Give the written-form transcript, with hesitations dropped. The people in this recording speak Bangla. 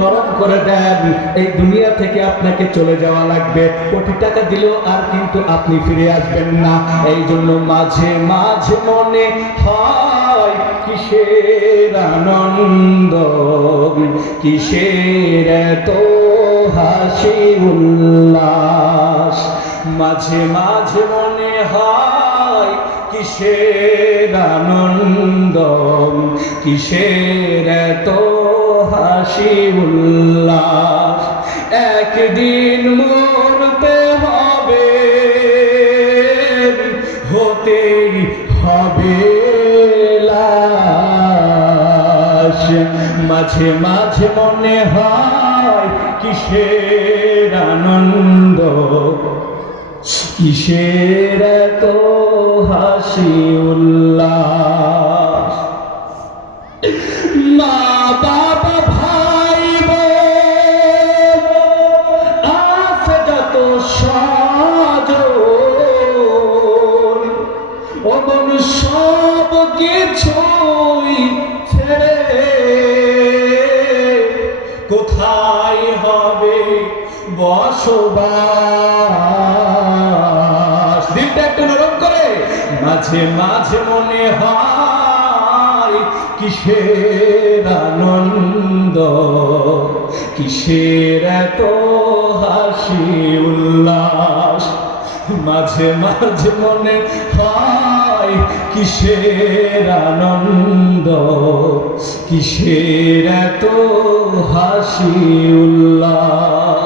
নরম করে দেন, এই দুনিয়া থেকে আপনাকে চলে যাওয়া লাগবে, কোটি টাকা দিলেও আর কিন্তু আপনি ফিরে আসবেন না। এই জন্য মাঝে মাঝে মনে হয় কিসের আনন্দ, কিসের এত হাসি উল্লাস। মাঝে মাঝে মনে হয় কিসের আনন্দ, কিসের এত হাসি উল্লাস। একদিন মরতে হবে, হতেই হবে লাশ। মাঝে মাঝে মনে হয় কিসের আনন্দ, কিসের এত হাসি উল্লাস। মা বাবা ভাই বোন আছে যত স্বজন, ও বোন সব কিছুই ছেড়ে কোথায় হবে বসবাস। দিনটা একটু নরম করে। মাঝে মাঝে মনে হয় কিসের আনন্দ, কিসের এত হাসি উল্লাস। মাঝে মাঝে মনে হয় কিসের আনন্দ, কিসের এত হাসি উল্লাস।